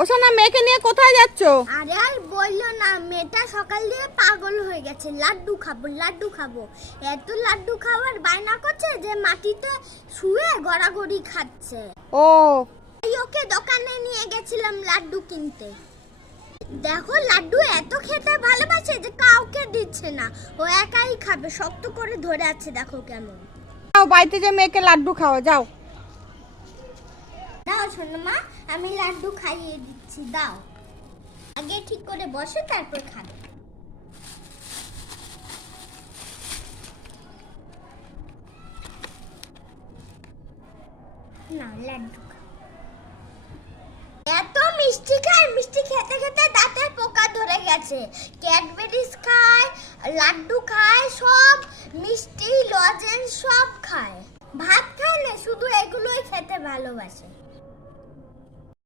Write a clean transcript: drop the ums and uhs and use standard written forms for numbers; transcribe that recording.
ওসানা মেয়েকে নিয়ে কোথায় যাচ্ছো? আরে আর বললো না, মেয়েটা সকাল দিয়ে পাগল হয়ে গেছে, লাড্ডু খাবো লাড্ডু খাবো। এত লাড্ডু খাওয়ার বায়না করছে যে মাটিতে শুয়ে গড়াগড়ি খাচ্ছে। ও এই ওকে দোকানে নিয়ে গেছিলাম লাড্ডু কিনতে। দেখো লাড্ডু এত খেতে ভালোবাসে যে কাউকে দিচ্ছে না, ও একাই খাবে, শক্ত করে ধরে আছে। দেখো কেমন। যাও বাড়িতে যে মেয়েকে লাড্ডু খাওয়া যাও। দাও শোনো মা, আমি লাড্ডু খাইয়ে দিচ্ছি, দাও। আগে ঠিক করে বসে তারপর খাবে। না লাড্ডু এত মিষ্টি খায়, মিষ্টি খেতে খেতে দাঁতের পোকা ধরে গেছে। ক্যাডবেরিজ খায়, লাড্ডু খায়, সব মিষ্টি লজেন্স সব খায়। ভাত খায় না, শুধু এগুলোই খেতে ভালোবাসে।